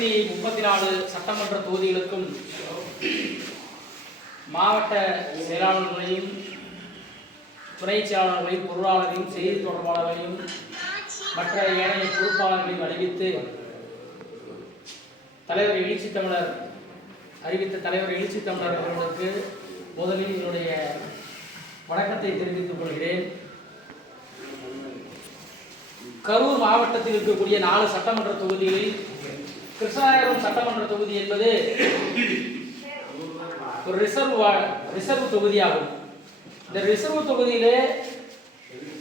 234 சட்டமன்ற தொகுதிகளுக்கும் மாவட்ட செயலாளர்களையும் துணை செயலாளர்களையும் பொருளாளரையும் செய்தி தொடர்பாளர்களையும் மற்ற ஏனைய பொறுப்பாளர்களையும் அறிவித்து தலைவர் எழுச்சி தமிழர் அறிவித்த தலைவர் எழுச்சி தமிழர் அவர்களுக்கு முதலில் என்னுடைய வணக்கத்தை தெரிவித்துக் கொள்கிறேன். கரூர் மாவட்டத்தில் இருக்கக்கூடிய 4 சட்டமன்ற தொகுதிகளில் கிருஷ்ணாயபுரம் சட்டமன்ற தொகுதி என்பது ஒரு ரிசர்வ் தொகுதியாகும். இந்த ரிசர்வ் தொகுதியிலே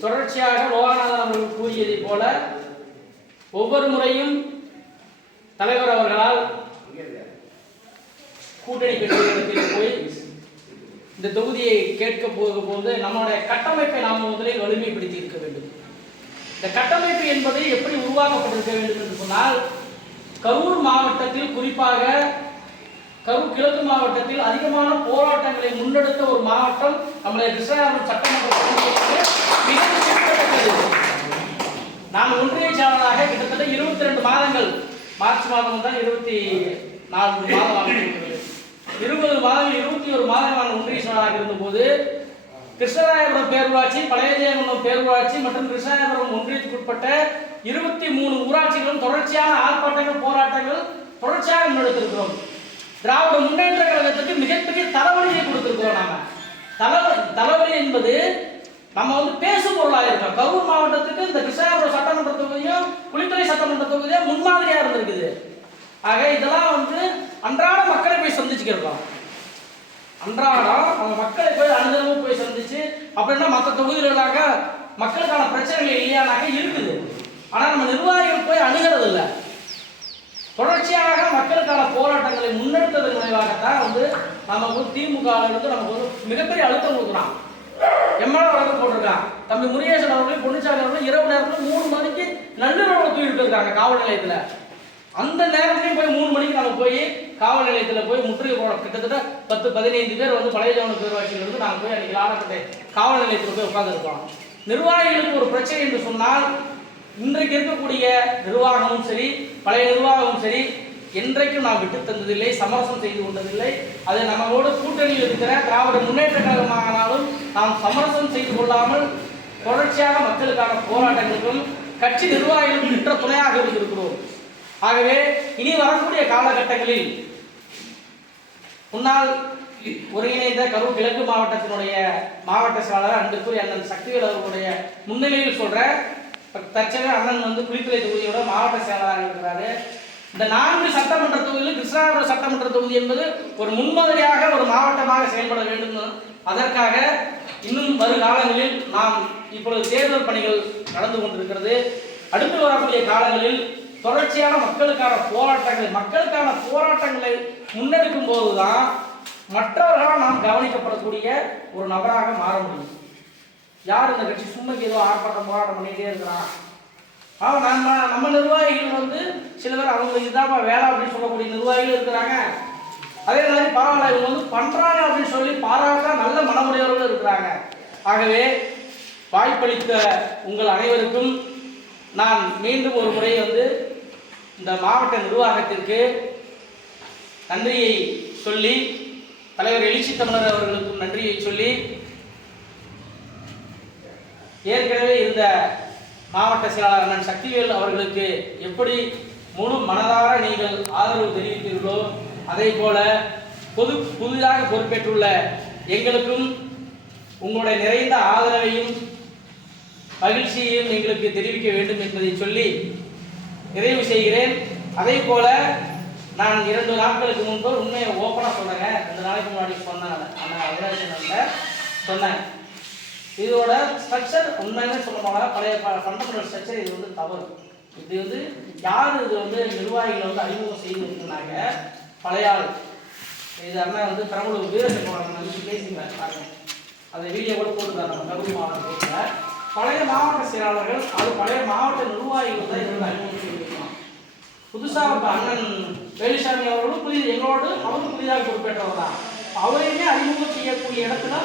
தொடர்ச்சியாக லோகநாதன் அவர்கள் கூறியதை போல ஒவ்வொரு முறையும் தலைவர் அவர்களால் கூட்டணி கட்சிகளுக்கு போய் இந்த தொகுதியை கேட்க போகும்போது நம்முடைய கட்டமைப்பை நாம் முதலில் வலிமைப்படுத்தி இருக்க வேண்டும். இந்த கட்டமைப்பு என்பது எப்படி உருவாக்கப்பட்டிருக்க வேண்டும் என்று சொன்னால், கரூர் மாவட்டத்தில் குறிப்பாக கரூர் கிழக்கு மாவட்டத்தில் அதிகமான போராட்டங்களை முன்னெடுத்த ஒரு மாவட்டம் நம்முடைய கிருஷ்ணாயபுரம் சட்டமன்ற மிகவும் குறிப்பிடத்தக்கது. நான் ஒன்றிய செயலாளராக கிட்டத்தட்ட 22 மாதங்கள், மார்ச் மாதம் தான் 24 மாதம் 20 மாதங்கள் 21 மாதம் நான் ஒன்றிய செயலாளராக இருந்தபோது கிருஷ்ணராயபுரம் பேரூராட்சி, பழைய ஜெயங்கொண்டம் பேரூராட்சி மற்றும் கிருஷ்ணராயபுரம் ஒன்றியத்துக்குட்பட்ட 23 ஊராட்சிகளும் தொடர்ச்சியான ஆர்ப்பாட்டங்கள் போராட்டங்கள் தொடர்ச்சியாக முன்னெடுத்திருக்கிறோம். திராவிட முன்னேற்ற கழகத்துக்கு மிகப்பெரிய தலைவலியை கொடுத்திருக்கிறோம். நாம தலைவலி என்பது நம்ம பேசும் பொருளாக இருக்கோம். கரூர் மாவட்டத்துக்கு இந்த கிருஷ்ணராயபுரம் சட்டமன்ற தொகுதியும் குளித்துறை சட்டமன்ற தொகுதியும் முன்மாதிரியா இருந்திருக்குது. ஆக இதெல்லாம் அன்றாட மக்களை போய் சந்திச்சுக்கிறோம். அன்றாடம் அவங்க மக்களை போய் அனுதினமும் போய் சந்திச்சு அப்படின்னா மற்ற தொகுதிகளாக மக்களுக்கான பிரச்சனைகள் இல்லையானாக்க இருக்குது. ஆனால் நம்ம நிர்வாகிகள் போய் அணுகிறது இல்லை. தொடர்ச்சியாக மக்களுக்கான போராட்டங்களை முன்னெடுத்ததன் விளைவாகத்தான் நம்ம திமுக நமக்கு மிகப்பெரிய அழுத்தம் கொடுக்குறான். எம்எல்ஏ வழக்கு போட்டிருக்கான். தம்பி முருகேசன் அவர்களையும் பொன்னிச்சாமி அவர்களும் இரவு நேரத்தில் 3 மணிக்கு நள்ளிரவு தூக்கிட்டு இருக்காங்க காவல் நிலையத்தில். அந்த நேரத்திலையும் போய் 3 மணிக்கு நம்ம போய் காவல் நிலையத்தில் போய் முற்றுகை போட கிட்டத்தட்ட 10-15 பேர் பழைய ஜெயங்கொண்டம் பேரூராட்சியிலிருந்து நாங்கள் போய் அன்றைக்கி லாடக்கட்டை காவல் நிலையத்தில் போய் உட்காந்துருக்கோம். நிர்வாகிகளுக்கு ஒரு பிரச்சனை என்று சொன்னால், இன்றைக்கு இருக்கக்கூடிய நிர்வாகமும் சரி பழைய நிர்வாகமும் சரி என்றைக்கும் நாம் விட்டு தந்ததில்லை, சமரசம் செய்து கொண்டதில்லை. அது நம்மளோட கூட்டணியில் இருக்கிற திராவிட முன்னேற்ற கழகமானாலும் நாம் சமரசம் செய்து கொள்ளாமல் தொடர்ச்சியாக மக்களுக்கான போராட்டங்களுக்கும் கட்சி நிர்வாகிகளுக்கும் நின்ற துணையாக இருந்திருக்கிறோம். ஆகவே இனி வரக்கூடிய காலகட்டங்களில் முன்னாள் ஒருங்கிணைந்த கரூர் கிழக்கு மாவட்டத்தினுடைய மாவட்ட செயலாளர் அன்புக்குரிய அண்ணன் சக்திவேல் அவர்களுடைய முன்னிலையில் சொல்ற தற்சமயம் அண்ணன் குளித்துறை தொகுதியோட மாவட்ட செயலாளராக இருக்கிறாரு. இந்த 4 சட்டமன்ற தொகுதியில் கிருஷ்ணாயபுரம் சட்டமன்ற தொகுதி என்பது ஒரு முன்மாதிரியாக ஒரு மாவட்டமாக செயல்பட வேண்டும். அதற்காக இன்னும் வருகாலங்களில் நாம் இப்பொழுது தேர்தல் பணிகள் நடந்து கொண்டிருக்கிறது. அடுத்து வரக்கூடிய காலங்களில் தொடர்ச்சியான மக்களுக்கான போராட்டங்களை முன்னெடுக்கும் போதுதான் மற்றவர்களால் நாம் கவனிக்கப்படக்கூடிய ஒரு நபராக மாற முடியும். யார் இந்த கட்சி சும்மைக்கு ஏதோ ஆர்ப்பாட்டம் போராட்டம் பண்ணிட்டே இருக்கிறான், நம்ம நிர்வாகிகள் சில பேர் அவங்க இதுதான் வேலை அப்படின்னு சொல்லக்கூடிய நிர்வாகிகள் இருக்கிறாங்க. அதே மாதிரி பரவாயில்ல இவங்க பண்றாங்க அப்படின்னு சொல்லி பாராட்ட நல்ல மனமுடையவர்கள் இருக்கிறாங்க. ஆகவே வாய்ப்பளித்த உங்கள் அனைவருக்கும் நான் மீண்டும் ஒரு முறை இந்த மாவட்ட நிர்வாகத்திற்கு நன்றியை சொல்லி, தலைவர் எழுச்சி தமிழர் அவர்களுக்கும் நன்றியை சொல்லி, ஏற்கனவே இந்த மாவட்ட செயலாளர் அண்ணன் சக்திவேல் அவர்களுக்கு எப்படி முழு மனதார நீங்கள் ஆதரவு தெரிவித்தீர்களோ அதே போல புதிதாக பொறுப்பேற்றுள்ள எங்களுக்கும் உங்களுடைய நிறைந்த ஆதரவையும் மகிழ்ச்சியையும் எங்களுக்கு தெரிவிக்க வேண்டும் என்பதை சொல்லி நிறைவு செய்கிறேன். அதே போல நான் 2 நாட்களுக்கு முன்பு உண்மையை ஓப்பனாக சொன்னேங்க. 2 நாளைக்கு முன்னாடி சொன்னேன் இதோட ஸ்ட்ரக்சர் உண்மையிலே சொல்ல போனால் பழைய ஃபண்டமெண்டல் ஸ்ட்ரக்சர் இது தவறு. இது யார் இது நிர்வாகிகள் அறிமுகம் செய்து இருந்தாங்க. பழைய ஆள் இது அண்ணன் பெரம்பலூர் வீரசேகரன் பேசியிருந்தாங்க. அந்த வீடியோ கூட போட்டுருந்தாங்க நம்ம கரூர் மாவட்டத்தில். பழைய மாவட்ட செயலாளர்கள் அது பழைய மாவட்ட நிர்வாகிகள் தான் அறிமுகம் செய்திருக்கலாம். புதுசாக அண்ணன் வேலுசாமி அவர்களும் எங்களோடு அவரும் புதிதாக பொறுப்பேற்றவர் தான். அவரையுமே அறிமுகம் செய்யக்கூடிய இடத்துல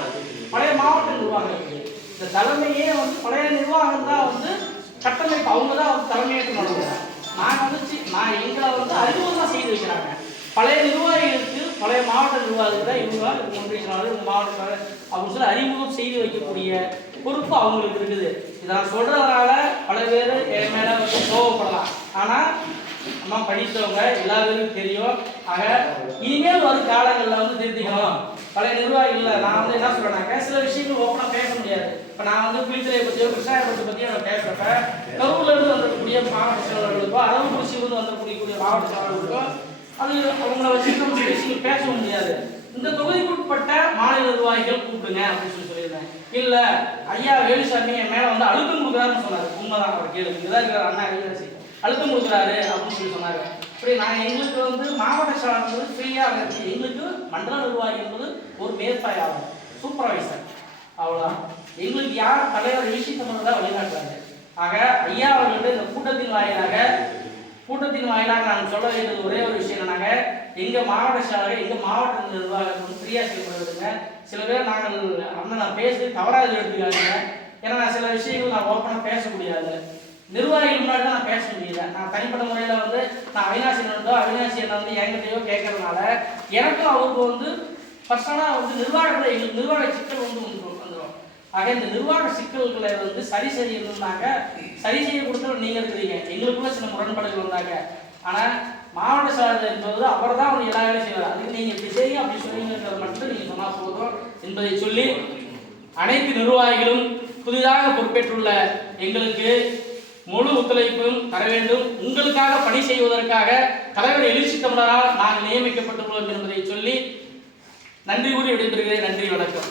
பழைய மாவட்ட நிர்வாகம் இருக்குது. இந்த தலைமையே பழைய நிர்வாகம் தான் கட்டமைப்பு அவங்க தான் தலைமையேற்று நடத்துகிறாங்க. நான் எங்களை அறிமுகம் தான் செய்து வைக்கிறாங்க. பழைய நிர்வாகிகளுக்கு, பழைய மாவட்ட நிர்வாகிகள் தான் இவங்க ஒன்றிய செயலாளர், மாவட்ட செயலாளர் அப்படின்னு சொல்லி அறிமுகம் செய்து வைக்கக்கூடிய பொறுப்பு அவங்களுக்கு இருக்குது. இதை நான் சொல்றதுனால பல பேர் என் மேல கோவப்படலாம். ஆனா நம்ம படித்தவங்க எல்லாருக்கும் தெரியும். ஆக இனிமேல் வரும் காலங்களில் திருத்திக்கணும். பழைய நிர்வாகிகள் நான் என்ன சொல்றேன்னாக்க, சில விஷயங்கள் ஓப்பனா பேச முடியாது. இப்போ நான் குளித்தலையை பற்றியோ கிருஷ்ணாயபுரத்தை பற்றியோ நான் பேசுறப்ப, கரூர்ல இருந்து வந்திருக்கக்கூடிய மாவட்ட செயலாளர்களுக்கோ, அரவக்குறிச்சியிலிருந்து வந்திருக்கக்கூடிய மாவட்ட செயலாளர்களுக்கோ அது அவங்கள வச்சு நம்ம விஷயங்கள் பேச முடியாது. இந்த தொகுதிக்குட்பட்ட மாநில நிர்வாகிகள் கூப்பிடுங்க அப்படின்னு சொல்லியிருந்தேன். இல்ல ஐயா வேலுசாமி என் மேல அழுத்தம் கொடுக்குறாருன்னு சொன்னாரு. உண்மைதான், அவர் கேளு, இங்கதான் இருக்கிற அண்ணா அழிவாசி அழுத்தம் கொடுக்குறாரு அப்படின்னு சொல்லி சொன்னாரு. இப்படி நாங்கள் எங்களுக்கு மாவட்ட செயலாளர் ஃப்ரீயாக இருக்கு. எங்களுக்கு மண்டல நிர்வாகி என்பது ஒரு மேற்பாயாளர், சூப்பர்வைசர், அவ்வளோதான். எங்களுக்கு யார் தலைவர் விஷயத்தை தான் வழிகாட்டுறாங்க. ஆக ஐயா அவர்கள்ட்ட இந்த கூட்டத்தின் வாயிலாக நாங்கள் சொல்ல வேண்டியது ஒரே ஒரு விஷயம் என்னன்னாங்க, எங்க மாவட்ட செயலாளர், எங்க மாவட்ட நிர்வாகம் ஃப்ரீயா செயல்படுறதுங்க. சில பேர் நான் பேசி தவறாக எடுத்துக்காதுங்க. ஏன்னா நான் சில விஷயங்கள் நான் ஓப்பனா பேச முடியாது. நிர்வாகிகள் முன்னாடி தான் நான் பேச முடியல. நான் தனிப்பட்ட முறையில் நான் அவினாசி என்ன என்கிட்டயோ கேட்கறதுனால எனக்கும் அவருக்கு பர்சனலாக நிர்வாகத்தில் எங்களுக்கு நிர்வாக சிக்கல் வந்துடும். ஆக இந்த நிர்வாக சிக்கல்களை சரி செய்யணும்னாக்க சரி செய்ய கொடுத்து நீங்க இருக்கிறீங்க. எங்களுக்குள்ள சில முரண்பாடுகள் வந்தாங்க. ஆனால் மாவட்ட செயலாளர் என்பது அவர் தான் எல்லா வேலையும் செய்வார். அதுக்கு நீங்க இப்படி செய்யும் அப்படி சொல்லுங்கிறத மட்டும் நீங்க சொன்னா போதும் என்பதை சொல்லி, அனைத்து நிர்வாகிகளும் புதிதாக பொறுப்பேற்றுள்ள எங்களுக்கு முழு ஒத்துழைப்பும் தர வேண்டும். உங்களுக்காக பணி செய்வதற்காக தலைவர் எழுச்சி தமிழரால் நாங்கள் நியமிக்கப்பட்டுள்ளோம் என்பதை சொல்லி நன்றி கூறி விடைபெறுகிறேன். நன்றி, வணக்கம்.